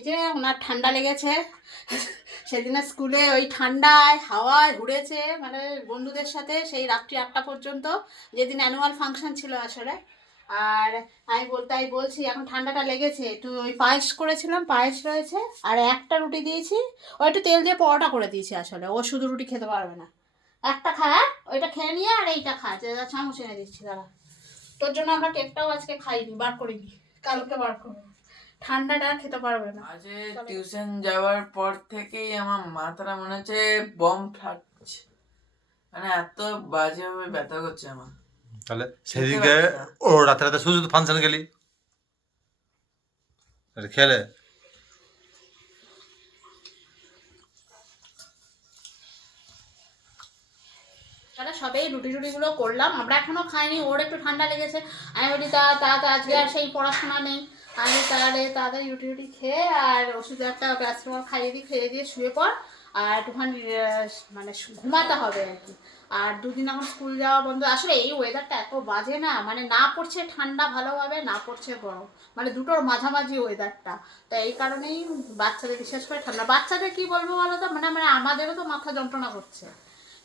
এই যে ওনার ঠান্ডা লেগেছে। সেদিনে স্কুলে ওই ঠান্ডায় হাওয়ায় ঘুরেছে মানে বন্ধুদের সাথে সেই রাত্রি আটটা পর্যন্ত, যেদিন অ্যানুয়াল ফাংশন ছিল আসলে। আর আমি বলতে বলছি, এখন ঠান্ডাটা লেগেছে। একটু ওই পায়েস করেছিলাম, পায়েস রয়েছে, আর একটা রুটি দিয়েছি। ও একটু তেল দিয়ে পরোটা করে দিয়েছি আসলে, ও শুধু রুটি খেতে পারবে না। একটা খা হ্যাঁ? ওইটা খেয়ে নিয়ে আর এইটা খা, যে চামচ এনে দিচ্ছি, দাঁড়া। তোর জন্য আমরা কেকটাও আজকে খাইনি, বার করিনি, কালকে বার করব। ঠান্ডাটা খেতে পারবে না। আজকে টিউশন যাওয়ার পর থেকেই আমার মাথাটা মনে হচ্ছে বম ফাটছে। মানে এত বাজেভাবে ব্যথা করছে আমার। তাহলে সেদিকে ও রাতে রাতে শুধু ফাংশন গেলি? আরে খেলে? তাহলে সবেই রুটি টুটিগুলো করলাম। আমরা এখনও খাইনি ওর একটু ঠান্ডা লেগেছে। আমি বলি তা তা তা আজকে আর সেই পড়াশোনা নেই। আমি তাহলে তাড়াতাড়ি রুটি রুটি খেয়ে আর ওষুধ একটা প্যারাসিটামল খাইয়ে দিই, খেয়ে দিয়ে শুয়ে পর আর একটুখানি মানে ঘুমাতে হবে আর কি। আর দুদিন এখন স্কুল যাওয়া বন্ধ। আসলে এই ওয়েদারটা এত বাজে না মানে না পড়ছে ঠান্ডা ভালোভাবে, না পড়ছে গরম। মানে দুটোর মাঝামাঝি ওয়েদারটা তো এই কারণেই বাচ্চাদের বিশেষ করে ঠান্ডা। বাচ্চাদের কি বলব বলো তো মানে মানে আমাদেরও তো মাথা যন্ত্রণা করছে।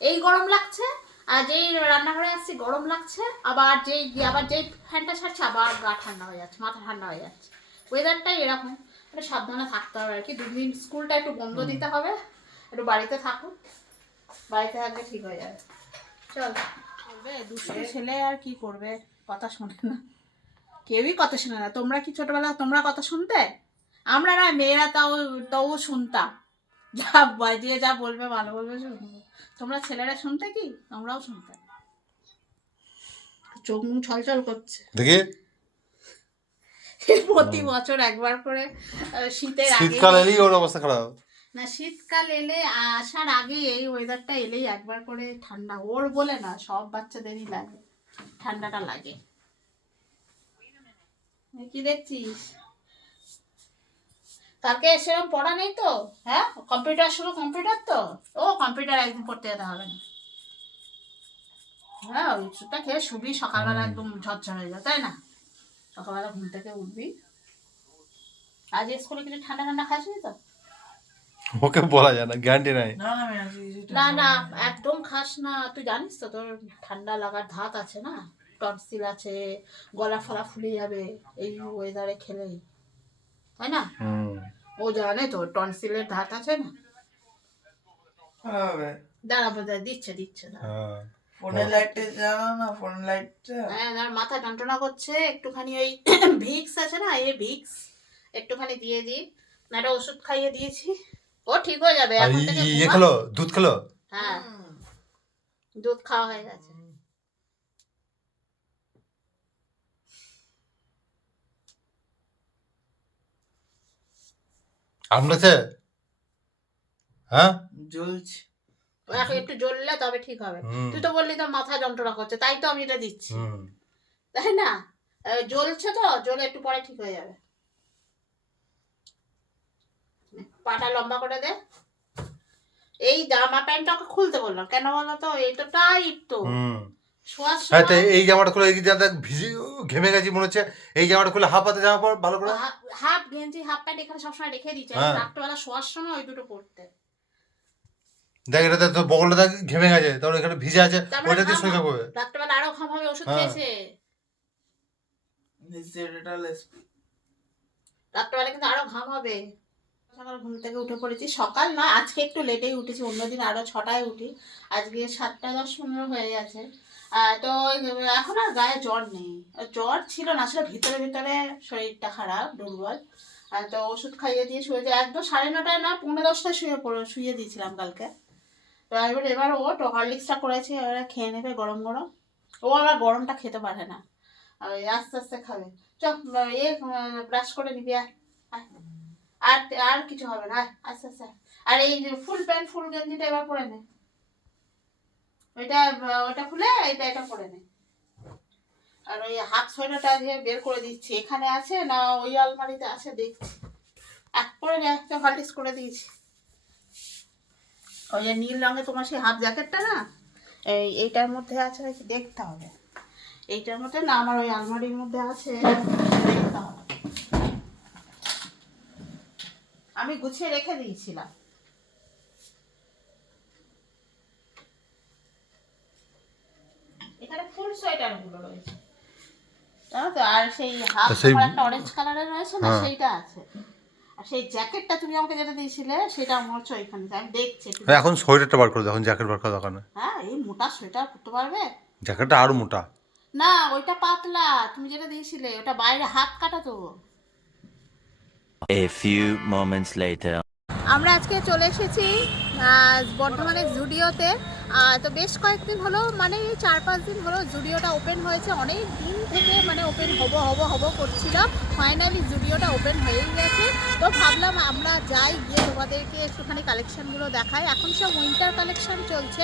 এই গরম লাগছে আর যেই রান্নাঘরে আসছি গরম লাগছে আবার যেই আবার যেই ফ্যানটা ছাড়ছে আবার গা ঠান্ডা হয়ে যাচ্ছে মাথা ঠান্ডা হয়ে যাচ্ছে। ওয়েদারটাই এরকম একটু সাবধানে থাকতে হবে আর কি দুদিন স্কুলটা একটু বন্ধ দিতে হবে একটু বাড়িতে থাকুক বাড়িতে থাকলে ঠিক হয়ে যাবে। চল। করবে দুষ্টু ছেলে আর কি করবে কথা শোনে না। কেউই কথা শোনে না তোমরা কি ছোটবেলা তোমরা কথা শুনতে? আমরা না মেয়েরা তাও তাও শুনতাম। যা বাজিয়ে যা বলবে ভালো বলবে শুনব। তোমরা ছেলেরা শুনতে কি? তোমরাও শুনতে। চোখ মুখ ছলছল করছে। দেখি। প্রতি বছর একবার করে শীতের আগে শীতকাল এলেই ওর অবস্থা খারাপ। না শীতকাল এলে আসার আগে এই ওয়েদারটা এলেই একবার করে ঠান্ডা। ওর বলে না সব বাচ্চাদেরই লাগে। ঠান্ডাটা লাগে। কি দেখছিস? কালকে সেরকম পড়া নেই তো? হ্যাঁ? কম্পিউটার শুরু কম্পিউটার তো? ও কম্পিউটার একদিন করতে যেতে হবে না। হ্যাঁ ওই ওষুধটা খেয়ে শুবি সকালবেলা একদম ঝরঝর হয়ে যায় তাই না? সকালবেলা ঘুম থেকে উঠবি। আজ স্কুলে কিছু ঠান্ডা ঠান্ডা খাসনি তো? ওকে বলা যায় না গ্যারান্টি নাই। না না একদম খাস না। তুই জানিস তো তোর ঠান্ডা লাগার ধাত আছে না? টনসিল আছে গলা ফলা ফুলে যাবে এই ওয়েদারে খেলেই তাই না? ও জানে তো টনসিলের ধাত আছে না? দাঁড়া বোধহয় দিচ্ছে দিচ্ছে হ্যাঁ। ফোনের লাইটটা জ্বালাও না ফোনের লাইটটা। হ্যাঁ আর মাথা যন্ত্রণা করছে একটুখানি ওই ভিক্স আছে না এই ভিক্স একটুখানি দিয়ে দিই। একটা ওষুধ খাইয়ে দিয়েছি। ও ঠিক হয়ে যাবে এখন থেকে ইয়ে খেলো দুধ খেলো? হ্যাঁ। দুধ খাওয়া হয়ে গেছে। আমড়েছে হ্যাঁ? জ্বলছে। এখন একটু জ্বললে তবে ঠিক হবে। তুই তো বললি তো মাথা যন্ত্রণা করছে তাই তো আমি এটা দিচ্ছি। তাই না? জ্বলছে তো জ্বলে একটু পরে ঠিক হয়ে যাবে। পাটা লম্বা করে দে। এই জামা প্যান্টটা খুলতে বললাম কেন বলো তো এই তো টাইট তো। হ্যাঁ এই জামাটা খুলে ভিজে ঘেমে গেছি মনে হচ্ছে এই জামাটা খুলে হাফ হাতে জামা পর ভালো করে? হাফ গেঞ্জি হাফ প্যান্ট এখানে সবসময় রেখে দিচ্ছে হ্যাঁ। রাত্রেবেলা শোয়ার সময় ওই দুটো পরতে। দেখ এটাতে তো বগলটা ঘেমে গেছে তারপর এখানে ভিজে আছে ওইটা দিয়ে করবে রাত্রেবেলা আরও ঘাম হবে ওষুধ হ্যাঁ। খেয়েছে? রাত্রেবেলা কিন্তু আরও ঘাম হবে। সকাল ঘুম থেকে উঠে পড়েছি। সকাল না আজকে একটু লেটেই উঠেছি অন্যদিন আরও ছটায় উঠি। আজকে সাতটা দশ পনেরো হয়ে গেছে। তো এখন আর গায়ে জ্বর নেই। জ্বর ছিল না, আসলে ভিতরে ভিতরে শরীরটা খারাপ, দুর্বল। তো ওষুধ খাইয়ে দিয়ে শুয়ে যায় একদম সাড়ে নটায় না, পৌনে দশটায় শুয়ে পড়ে, শুয়ে দিয়েছিলাম কালকে। তো এবার এবার ও হরলিক্সটা করেছে, এবারে খেয়ে নেবে গরম গরম। ও আবার গরমটা খেতে পারে না। আস্তে আস্তে খাবে। চ এ ব্রাশ করে নিবি। আর আর কিছু হবে না আস্তে আস্তে আর এই ফুল প্যান্ট, ফুল গেঞ্জিটা এবার পরে নে। ওইটা ওটা খুলে এটা এটা করে নে। আর ওই হাফ সোয়েটারটা যে বের করে দিচ্ছি, এখানে আছে না ওই আলমারিতে আছে দেখছি। এক নে, একটা হলিক্স করে দিয়েছি। ওই যে নীল রঙের তোমার সেই হাফ জ্যাকেটটা না, এই এইটার মধ্যে আছে নাকি দেখতে হবে। এইটার মধ্যে না, আমার ওই আলমারির মধ্যে আছে, দেখতে হবে। আমি গুছিয়ে রেখে দিয়েছিলাম। এখানে ফুল সোয়েটারগুলো রয়েছে। তো আর সেই হাফ একটা অরেঞ্জ কালারের রয়েছে না হ্যাঁ। সেইটা আছে। আর সেই জ্যাকেটটা তুমি আমাকে যেটা দিয়েছিলে সেটা আমার হচ্ছে ওইখানে আমি দেখছি এখন সোয়েটারটা বার করে দেখুন জ্যাকেট বার করা দরকার হ্যাঁ এই মোটা সোয়েটার পরতে পারবে? জ্যাকেটটা আরও মোটা। না ওইটা পাতলা তুমি যেটা দিয়েছিলে ওটা বাইরে হাত কাটা তো। A few moments later. আমরা আজকে চলে এসেছি আহ, বর্ধমানের জুডিওতে। তো বেশ কয়েকদিন হলো মানে এই চার পাঁচ দিন হলো জুডিওটা ওপেন হয়েছে। অনেক দিন থেকে মানে ওপেন হব হব হব করছিল। ফাইনালি জুডিওটা ওপেন হয়েই গেছে। তো ভাবলাম আমরা যাই গিয়ে তোমাদেরকে একটুখানি কালেকশনগুলো দেখাই। এখন সব উইন্টার কালেকশন চলছে।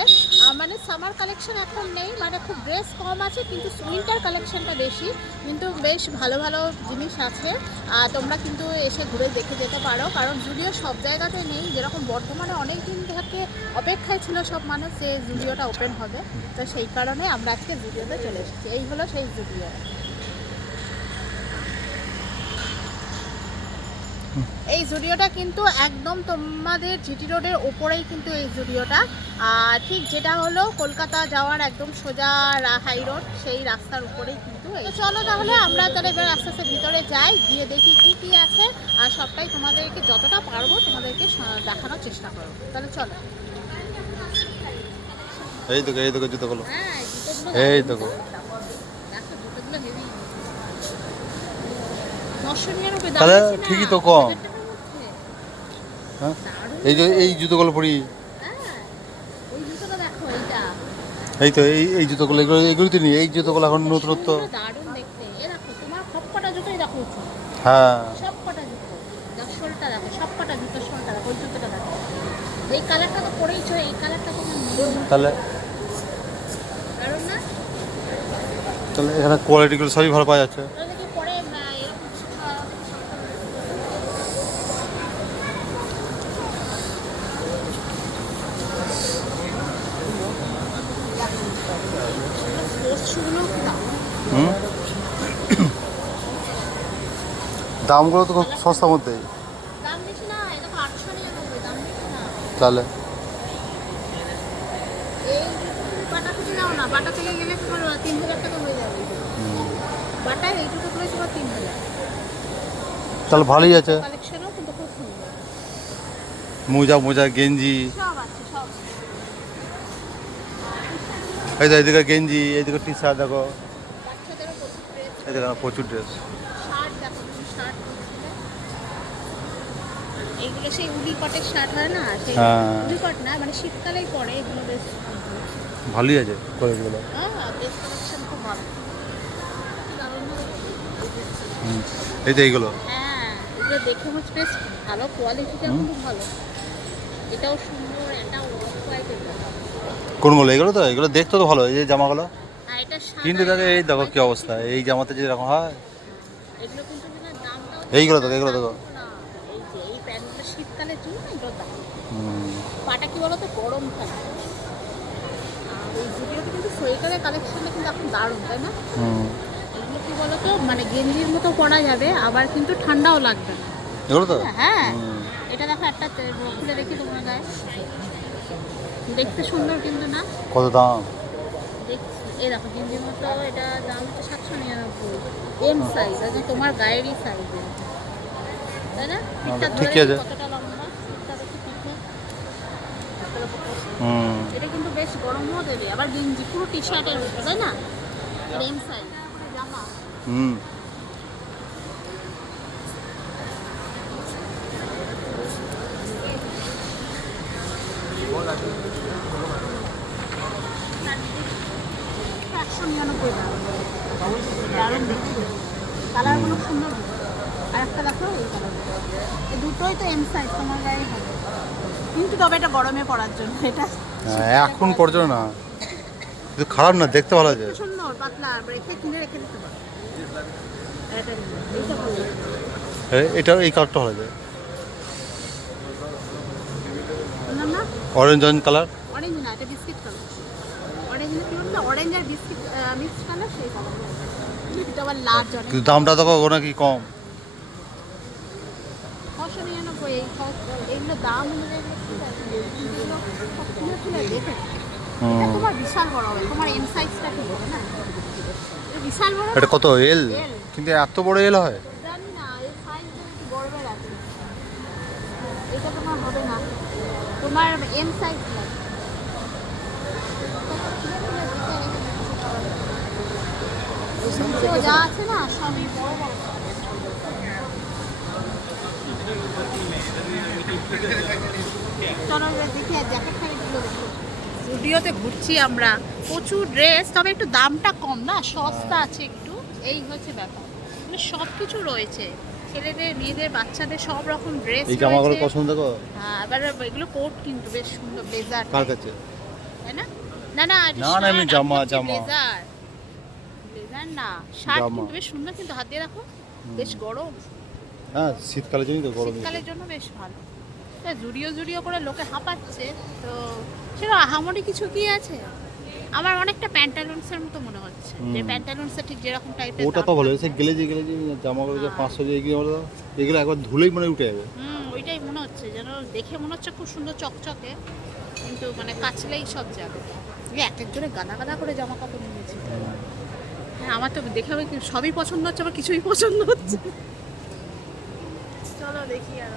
মানে সামার কালেকশন এখন নেই মানে খুব ড্রেস কম আছে কিন্তু উইন্টার কালেকশানটা বেশি। কিন্তু বেশ ভালো ভালো জিনিস আছে। আহ, তোমরা কিন্তু এসে ঘুরে দেখে যেতে পারো। কারণ জুডিও সব জায়গাতে নেই যেরকম বর্ধমানে অনেক দিন থেকে অপেক্ষায় ছিল সব মানুষ যে জুডিওটা ওপেন হবে। তো সেই কারণে আমরা আজকে জুডিওতে চলে এসেছি। এই হলো সেই জুডিও এই জুডিওটা কিন্তু একদম তোমাদের জিটি রোডের ওপরেই কিন্তু এই জুডিওটা আর ঠিক যেটা হলো, কলকাতা যাওয়ার একদম সোজা হাই রোড সেই রাস্তার উপরেই। তো চলো তাহলে আমরা তাহলে এবার আস্তে আস্তে ভিতরে যাই গিয়ে দেখি কি কি আছে। আর সবটাই তোমাদেরকে যতটা পারব তোমাদেরকে দেখানোর চেষ্টা করব। তাহলে চলো। এই দেখো এই দেখো জুতোগুলো হ্যাঁ জুতোগুলো এই দেখো। তাহলে ঠিকই তো কম। হ্যাঁ? এই যে এই জুতোগুলো পরি হ্যাঁ ওই জুতোটা দেখো এইটা এই তো এই এই জুতোগুলো এগুলো এগুলো তো নেই এই জুতোগুলো এখন নতুনত্ব। দারুণ দেখতে। এ দেখো তোমার সবকটা জুতোই দেখো হ্যাঁ। সবটা জুতো। দেখো শোলটা দেখো সবকটা জুতো শোলটা দেখো ওই জুতোটা দেখো। এই কালারটা তো পরেইছো এই কালারটা তোমার তাহলে কারণ না? তাহলে এখানে কোয়ালিটিগুলো সবই ভালো পাওয়া যাচ্ছে ওটা দেখি পরে আহ, এরকম কিছু আহ, sports shoe গুলোও কি দাম? হুম দামগুলো তো খুব সস্তার মধ্যেই দাম বেশি না এটা তো আটশো নিরানব্বই দাম বেশি না তাহলে এই জুতো বাটা থেকে নাও না বাটা থেকে গেলে তোমার তিন হাজার টাকা হয়ে যাবে বাটায় এই জুতোগুলো তোমার তিন হাজার তাহলে ভালোই আছে। খুব মোজা মোজা গেঞ্জি সব আছে সব এই তো এইদিকে গেঞ্জি এইদিকে টি শার্ট দেখো বাচ্চাদেরও প্রচুর ড্রেস এইগুলো সেই উলি কটের শার্ট হয় না? সেই হ্যাঁ। কট না মানে শীতকালেই পরে এগুলো বেশ ভালোই আছে কোয়ালিটিগুলো হ্যাঁ বেশ কালেকশন খুব ভালো। এই তো এইগুলো। হ্যাঁ এগুলো দেখে হচ্ছে বেশ ভালো কোয়ালিটিটা কিন্তু ভালো। এটাও সুন্দর। কোনগুলো এগুলো তো এগুলো দেখতে তো ভালো এই যে জামাগুলো। এটা কিন্তু দেখো এই দেখো কি অবস্থা এই জামাতে যে যেরকম হয়। কিন্তু এইগুলো দেখো এগুলো দেখো শীতকালে। পাটা কি বলতো গরম থাকে এই জুডিওতে কিন্তু সোয়েটারের কালেকশনটা কিন্তু এখন দারুণ তাই না? এগুলো কি বলতো মানে গেঞ্জির মতো পরা যাবে আবার কিন্তু ঠান্ডাও লাগবে। না এগুলো তো? হ্যাঁ। এটা দেখো একটা খুলে দেখি তোমার গায়ে। দেখতে সুন্দর কিন্তু না। কত দাম? এই দেখো গেঞ্জির মতো এটা দাম হচ্ছে সাতশো নিরানব্বই। এম সাইজ আছে তোমার গায়েরই সাইজে তাই না? আছে। কতটা লম্বা? এটা কিন্তু বেশ গরমও দেবে আবার গেঞ্জি পুরো টি শার্টের উপরে তাই না? এম সাইজ জামা হুম একশো নিরানব্বই দাম দারুণ দেখতে কালারগুলো সুন্দর আর একটা দেখো এই কালার। এই দুটোই তো এম সাইজ তোমার গায়ে হবে। কিন্তু তবে এটা গরমে পড়ার জন্য এটা হ্যাঁ, এখন পর্যন্ত না। কিন্তু খারাপ না দেখতে ভালো আছে। সুন্দর পাতলা রেখে কিনে রেখে দিতে পারো। এটা এই কালারটা ভালো না? Orange orange colour. অরেঞ্জ না এটা বিস্কিট কালার অরেঞ্জ না কি বলতো? অরেঞ্জ আর বিস্কিট মিক্স কালার সেই কালার এটা আবার লার্জ অরেঞ্জ কিন্তু দামটা দেখো ওনা কি কম। একশো নিরানব্বই এই এগুলো দাম তোমার বিশাল বড়। হবে তোমার এম সাইজটা ঠিক হবে না? বিশাল বড়? এটা কত এল। কিন্তু এত বড় এল হয়? জানি না এই সাইজটা একটু বড় আছে এটা তোমার হবে না। তোমার এম সাইজ আছে না সবই স্টুডিওতে ঘুরছি আমরা। প্রচুর ড্রেস তবে একটু দামটা কম না? সস্তা আছে একটু। এই হচ্ছে ব্যাপার। মানে সব কিছু রয়েছে। ছেলেদের মেয়েদের বাচ্চাদের সব রকম ড্রেস এই জামাগুলো পছন্দ করো। হ্যাঁ এবার এগুলো কোট কিন্তু বেশ সুন্দর ব্লেজার কার কাছে? তাই না? না না না, না, এমনি জামা, জামা। ব্লেজার না শার্ট কিন্তু বেশ সুন্দর কিন্তু হাত দিয়ে রাখো বেশ গরম। হ্যাঁ শীতকালের জন্যই তো গরম শীতকালের জন্য বেশ ভালো। জুড়িও জুড়িও করে লোকে হাঁপাচ্ছে তো সেটা আহামরি কিছু কি আছে? আমার অনেকটা প্যান্টালুন্সের মতো মনে হচ্ছে। যে হুম। ঠিক যেরকম টাইপের ওটা তো ভালো সে গেলে যে গেলে যে জামাগুলো যে হ্যাঁ। পাঁচশো যে এগুলো এগুলো একবার ধুলেই মানে উঠে যাবে। হুম ওইটাই মনে হচ্ছে যেন দেখে মনে হচ্ছে খুব সুন্দর চকচকে কিন্তু মানে কাচলেই সব যাবে। এক একজনে গাদা গাদা করে জামা কাপড় নিয়েছে হ্যাঁ আমার তো দেখে আমি সবই পছন্দ হচ্ছে আবার কিছুই পছন্দ হচ্ছে চলো দেখি আর।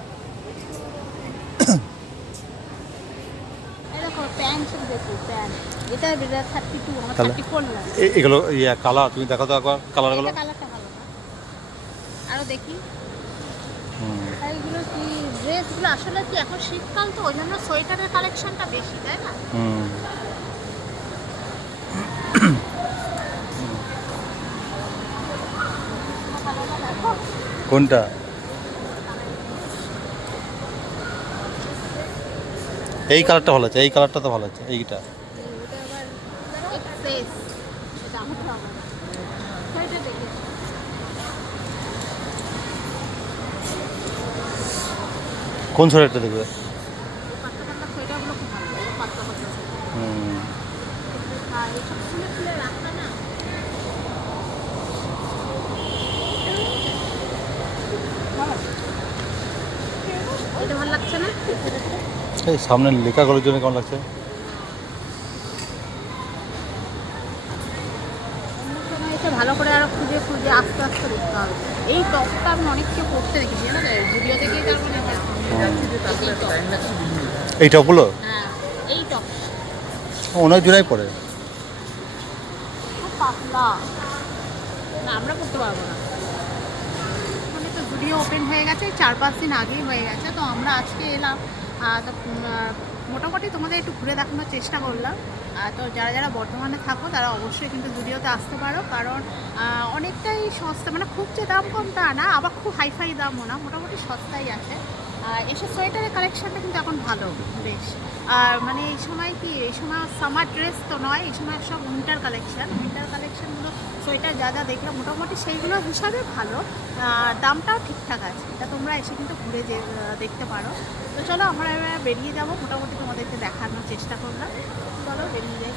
এগুলো ইয়া কালার তুমি দেখো তো একবার কালারগুলো আরও দেখি। এগুলো কি ড্রেসগুলো আসলে কি এখন শীতকাল তো ওই জন্য সোয়েটারের কালেকশনটা বেশি তাই না? হুম। কোনটা? এই কালারটা ভালো আছে, এই কালারটা তো ভালো আছে, এইটা। কোন আবার এক্সেস এটা আমার তো আমার সোয়েটার দেখেছি কোন সোয়েটারটা দেখবে পাতলা পাতলা সোয়েটারগুলো খুব ভালো লাগে পাতলা পাতলা সোয়েটার হুম আর এইসব খুলে খুলে রাখা না ওইটা ভালো লাগছে না এই সামনের লেখাগুলোর জন্য কেমন লাগছে? ভালো করে আরও খুঁজে খুঁজে আস্তে আস্তে দেখতে হবে। এই টপটা আমি অনেক কেউ করতে দেখেছি জানো তো? জুডিও থেকেই তার মানে এই টপ টপগুলো? হ্যাঁ এই টপ। অনেক জনাই পড়ে। পাতলা। না আমরা করতে পারব না। জুডিও ওপেন হয়ে গেছে, চার পাঁচ দিন আগেই হয়ে গেছে। তো আমরা আজকে এলাম মোটামুটি তোমাদের একটু ঘুরে দেখানোর চেষ্টা করলাম। তো যারা যারা বর্ধমানে থাকো, তারা অবশ্যই কিন্তু জুডিওতে আসতে পারো। কারণ অনেকটাই সস্তা মানে খুব যে দাম কম তা না, আবার খুব হাইফাই দামও না, মোটামুটি সস্তাই আছে। এসব সোয়েটারের কালেকশনটা কিন্তু এখন ভালো, বেশ। আর মানে এই সময় কি, এই সময় সামার ড্রেস তো নয়, এই সময় সব উইন্টার কালেকশন উইন্টার কালেকশনগুলো সোয়েটার যা যা দেখলাম, মোটামুটি সেইগুলো হিসাবে ভালো। দামটাও ঠিকঠাক আছে। এটা তোমরা এসে কিন্তু ঘুরে যে দেখতে পারো। তো চলো, আমরা বেরিয়ে যাব। মোটামুটি তোমাদেরকে দেখানোর চেষ্টা করলাম। চলো, বেরিয়ে যাই।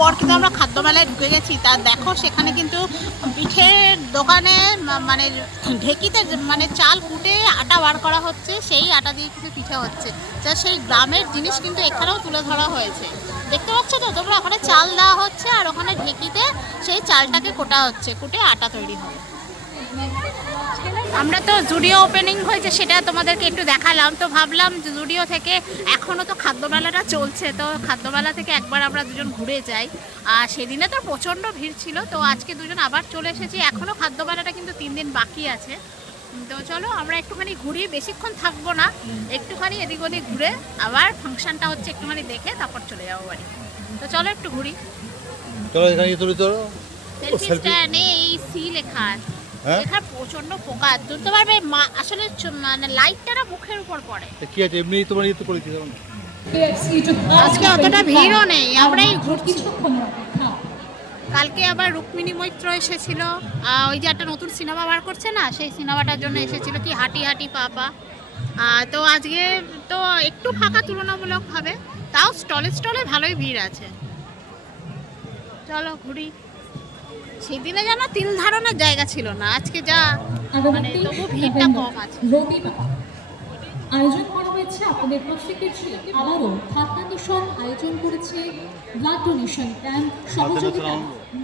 এরপর কিন্তু আমরা খাদ্য মেলায় ঢুকে গেছি। তা দেখো, সেখানে কিন্তু পিঠের দোকানে মানে ঢেকিতে মানে চাল কুটে আটা বার করা হচ্ছে, সেই আটা দিয়ে কিন্তু পিঠে হচ্ছে। যা সেই গ্রামের জিনিস কিন্তু এখানেও তুলে ধরা হয়েছে। দেখতে পাচ্ছ তো? তোমরা ওখানে চাল দেওয়া হচ্ছে আর ওখানে ঢেকিতে সেই চালটাকে কোটা হচ্ছে, কুটে আটা তৈরি হবে। আমরা তো জুডিও ওপেনিং হয়েছে সেটা তোমাদেরকে একটু দেখালাম। তো ভাবলাম জুডিও থেকে এখনও তো খাদ্য মেলাটা চলছে তো খাদ্য মেলা থেকে একবার আমরা দুজন ঘুরে যাই। আর সেদিনে তো প্রচণ্ড ভিড় ছিল তো আজকে দুজন আবার চলে এসেছি। এখনও খাদ্য মেলাটা কিন্তু তিন দিন বাকি আছে। তো চলো আমরা একটুখানি ঘুরি বেশিক্ষণ থাকব না। একটুখানি এদিক ওদিক ঘুরে আবার ফাংশনটা হচ্ছে একটুখানি দেখে তারপর চলে যাব বাড়ি। তো চলো একটু ঘুরি। চলো এখানে তুলি? এই সি লেখা হ্যাঁ এখানে প্রচণ্ড পোকা ধরতে পারবে মা- আসলে মানে লাইটটা না মুখের উপর পড়ে। কি আছে? এমনি তোমার ইয়ে তো করেছি তখন আজকে অতটা ভিড়ও নেই আমরাই ঘুরছি কালকে আবার রুক্মিণী মৈত্র এসেছিল ওই যে একটা নতুন সিনেমা বার করছে না সেই সিনেমাটার জন্য এসেছিল কি হাঁটি হাঁটি পাপা তো আজকে তো একটু ফাঁকা তুলনামূলকভাবে তাও স্টলে স্টলে ভালোই ভিড় আছে। চলো ঘুরি। সেদিনে যেন তিল ধারণের জায়গা ছিল না। আজকে যা মানে তবু ভিড়টা কম আছে। আয়োজন করা হয়েছে আপনাদের প্রত্যেকের আবারও খাদ্যান্বেষণ আয়োজন করেছে ব্লাড ডোনেশন ক্যাম্প সহযোগিতা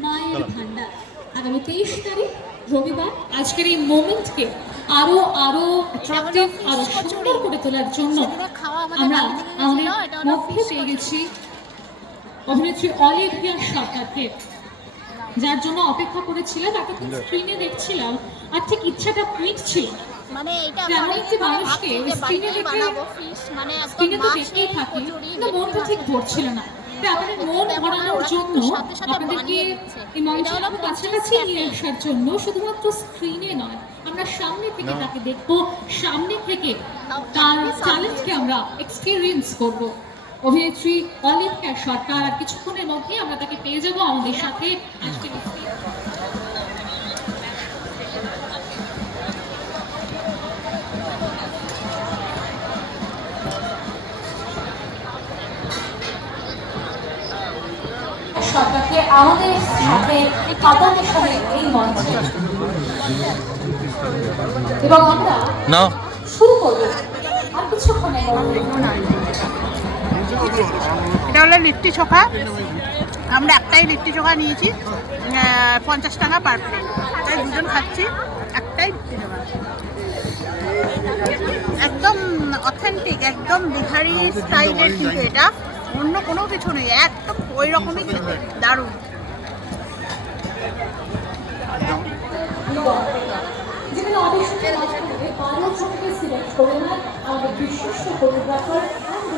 মায়ের ভান্ডার আগামী তেইশ তারিখ রবিবার আজকের এই মোমেন্টকে আরও আরও অ্যাট্রাকটিভ আরও সুন্দর করে তোলার জন্য আমরা আমাদের মধ্যে পেয়ে গেছি অভিনেত্রী অলিভিয়া সরকারকে। যার জন্য অপেক্ষা করেছিলাম এতক্ষণ স্ক্রিনে দেখছিলাম। আর ঠিক ইচ্ছাটা কুইক ছিল। মানে এটা এমন একটি মানে মানুষকে ভাবছি স্ক্রিনে দেখে মানে স্ক্রিনে তো দেখতেই থাকি। কিন্তু মনটা ঠিক ধরছিল না। আপনাদের মন ভরানোর জন্য আপনাদেরকে এই মঞ্চের কাছাকাছি নিয়ে আসার জন্য শুধুমাত্র স্ক্রিনে নয় আমরা সামনে থেকে তাকে দেখব। সামনে থেকে তার ট্যালেন্টকে আমরা এক্সপিরিয়েন্স করব। অভিনেত্রী অলিভিয়া সরকার আর কিছুক্ষণের মধ্যেই আমরা তাকে পেয়ে যাব আমাদের সাথে। আজকে সরকারকে আমাদের সাথে কাতারের সাথে এই মঞ্চে। এবং আমরা শুরু করব। আর কিছুক্ষণের মধ্যে। এটা হলো লিট্টি চোখা। আমরা একটাই লিট্টি চোখা নিয়েছি। পঞ্চাশ টাকা পার প্লেট তাই দুজন খাচ্ছি, একটাই লিট্টি চোখা। একদম অথেন্টিক একদম বিহারি স্টাইলের কিন্তু এটা। অন্য কোনো কিছু নেই, একদম ওই রকমই দারুণ।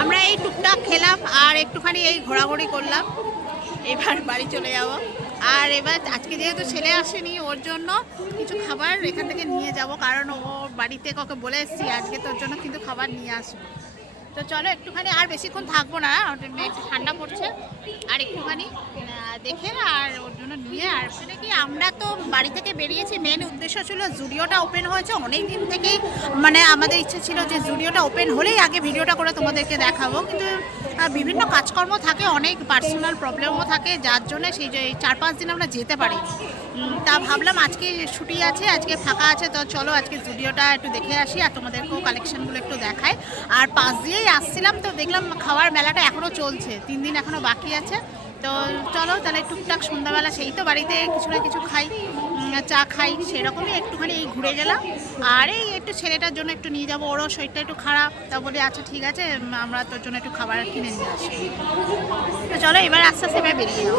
আমরা এই টুকটাক খেলাম আর একটুখানি এই ঘোরাঘুরি করলাম। এবার বাড়ি চলে যাব। আর এবার আজকে যেহেতু ছেলে আসেনি, ওর জন্য কিছু খাবার এখান থেকে নিয়ে যাব। কারণ ও বাড়িতে কাউকে বলে এসছি, আজকে তোর জন্য কিন্তু খাবার নিয়ে আসব। তো চলো একটুখানি আর বেশিক্ষণ থাকব না একটু ঠান্ডা পড়ছে। আর একটুখানি দেখে আর ওর জন্য নিয়ে। আর সেটা কি, আমরা তো বাড়ি থেকে বেরিয়েছি মেন উদ্দেশ্য ছিল জুডিওটা ওপেন হয়েছে। অনেক দিন থেকেই মানে আমাদের ইচ্ছে ছিল যে জুডিওটা ওপেন হলেই আগে ভিডিওটা করে তোমাদেরকে দেখাবো। কিন্তু বিভিন্ন কাজকর্ম থাকে, অনেক পার্সোনাল প্রবলেমও থাকে, যার জন্য সেই যে চার পাঁচ দিন আমরা যেতে পারি। তা ভাবলাম আজকে ছুটি আছে, আজকে ফাঁকা আছে, তো চলো আজকে জুডিওটা একটু দেখে আসি আর তোমাদেরকেও কালেকশনগুলো একটু দেখায় আর পাশ দিয়েই আসছিলাম, তো দেখলাম খাওয়ার মেলাটা এখনও চলছে, তিন দিন এখনও বাকি আছে। তো চলো তাহলে টুকটাক সন্ধ্যাবেলা সেই তো বাড়িতে কিছু না কিছু খাই। চা খাই সেরকমই একটুখানি এই ঘুরে গেলাম। আর এই একটু ছেলেটার জন্য একটু নিয়ে যাব, ওরও শরীরটা একটু খারাপ। তা বলি আচ্ছা ঠিক আছে আমরা তোর জন্য একটু খাবার কিনে নিয়ে আসি। তো চলো, এবার আস্তে আস্তে এবার বেরিয়ে যাব।